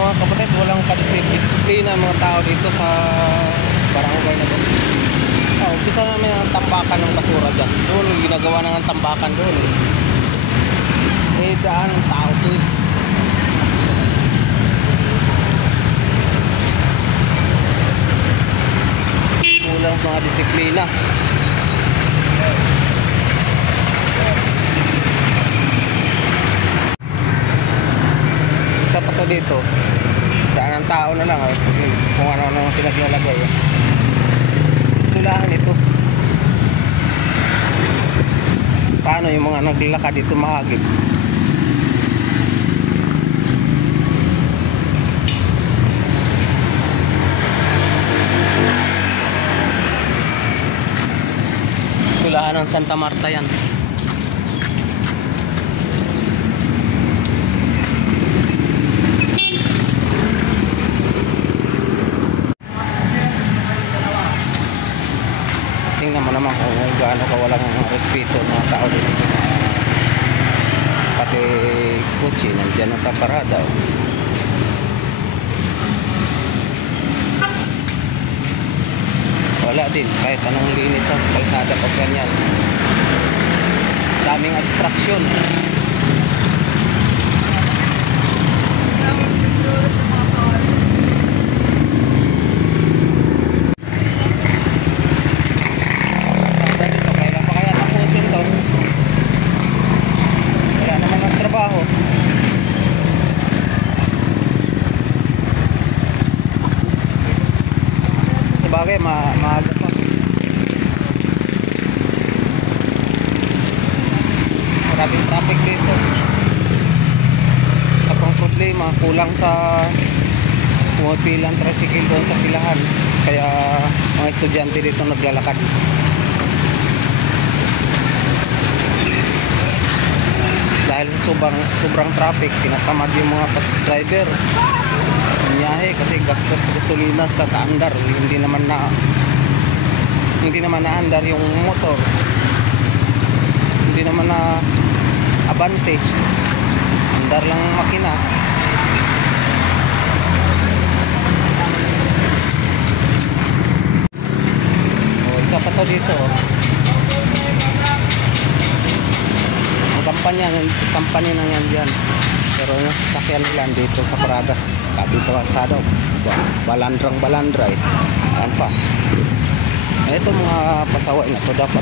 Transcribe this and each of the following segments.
mga kapatid, walang kadisiplina ang mga tao dito sa barangay na doon. Umpisa namin ang tambakan ng basura dyan. Doon, ginagawa na ng tambakan doon. Daan ng tao to eh. Kulang mga disiplina. Isa pa to dito. Daan ng tao na lang kung ano-ano pinaglalagay. Eskulahan ito. Paano yung mga naglalakad dito mahagip? Eskulahan ng Santa Marta yan. Tingnan mo naman kung gaano kawalang respeto ng mga tao dito sa pati kutsi nandiyan ang kaparada. Wala din kahit anong linis sa kalsada pag ganyan. Daming abstraction. Sabagay, maaga pa. Maraming traffic dito. Sa pang problema, kulang sa pumapilang tricycle doon sa pilahan. Kaya mga estudyante dito naglalakad. Dahil sa sobrang traffic, tinatamad yung mga driver biyahe kasi gastos sa gasolina at andar. Hindi naman naandar yung motor, hindi naman na abante, andar lang ang makina. Isa pa to dito ang kampanya na yan dyan. Pero yung sasakyan nila dito sa Paradas, dito kalsada, balandray. Ayan pa. Ito mga pasaway na to dapat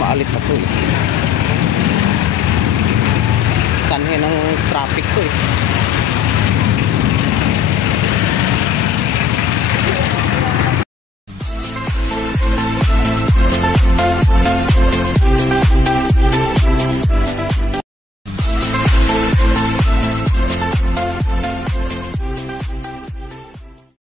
maalis sa to eh. Sanhin ng traffic to eh.